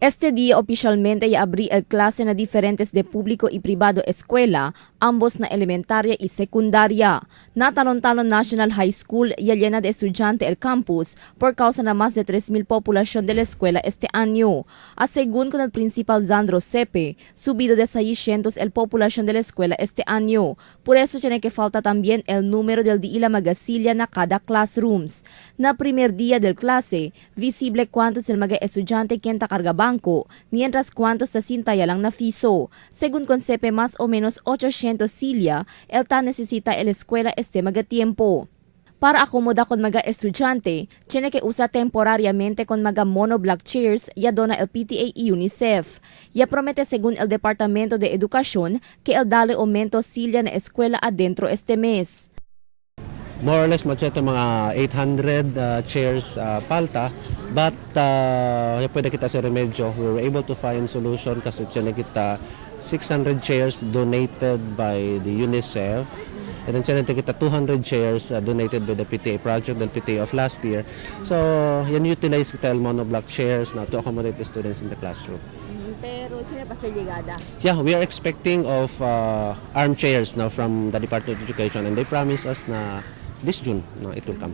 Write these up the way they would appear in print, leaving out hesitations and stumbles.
Este día oficialmente ya abrí el clase en diferentes de público y privado escuela, ambos na elementaria y secundaria. Na Talon-Talon National High School ya llena de estudiantes el campus por causa na más de 3,000 población de la escuela este año. Según con el principal Zandro Sepe, subido de 600 el población de la escuela este año. Por eso tiene que falta también el número del día la magasilia na cada classrooms. Na primer día del clase, visible cuántos el mga estudiante quien takarga banco, mientras cuántos ta sintaya lang na fiso. Según Concepe, más o menos 800 silya, el ta necesita el escuela este mga tiempo. Para akomoda con mga estudyante, tiene que usa temporariamente con mga monoblock chairs ya dona el PTA y UNICEF. Ya promete según el Departamento de Educación que el dale aumento silya na eskwela adentro este mes. More or less ito mga 800 chairs palta, but pwede kita sa remedyo. We were able to find solution kasi tiyan kita 600 chairs donated by the UNICEF, and then tiyan kita 200 chairs donated by the PTA project, the PTA of last year. So yan utilize kita el monoblock chairs na to accommodate the students in the classroom. Pero tiene pa sir llegada. Yeah, we are expecting of armchairs now from the Department of Education, and they promise us na this June, no, it will come.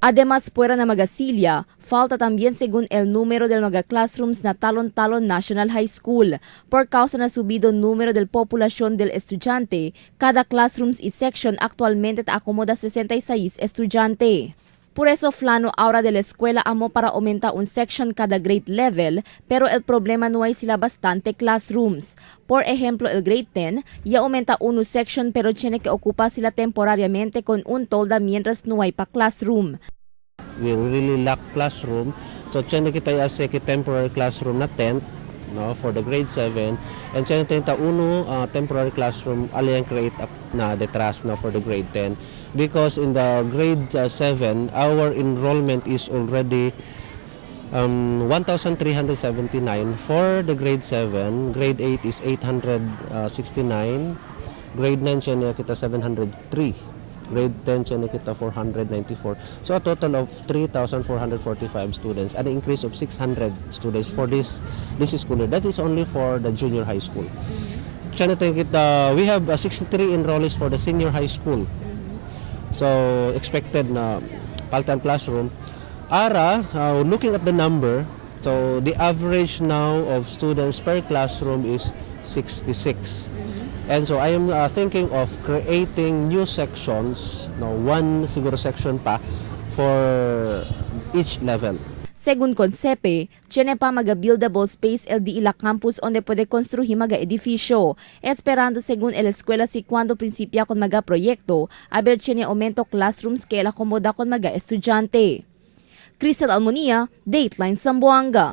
Además, fuera na magasilya, falta también según el número del mga classrooms na Talon-Talon National High School. Por causa na subido número del población del estudiante, cada classrooms y section actualmente ta acomoda 66 estudiante. Por eso, plano ahora de la escuela amo para aumentar un section cada grade level, pero el problema no hay sila bastante classrooms. Por ejemplo, el grade 10, ya aumenta uno section pero tiene que ocupar sila temporariamente con un tolda mientras no hay pa classroom. We really lack classroom, so tiyan kita i-assign temporary classroom na tent, no, for the grade 7, and tiyan kita uno temporary classroom aliang create up na detras na for the grade 10, because in the grade 7 our enrollment is already 1,379 for the grade 7, grade 8 is 869, grade 9 tiyan kita 703, grade 10 tiyan kita 494. So a total of 3,445 students, an increase of 600 students for this school year. That is only for the junior high school. Tiyan kita, we have 63 enrollees for the senior high school. So expected na part-time classroom. Looking at the number, so the average now of students per classroom is 66. And so I am thinking of creating new sections, no, one siguro section pa for each level. Según Concepe, tiene pa buildable space el di ila campus onde puede construir mga edificio. Esperando según el escuela si cuando principia con mga proyecto, haber tiene aumento classrooms que el acomoda con mga estudyante. Cristel Almonia, Dateline Zamboanga.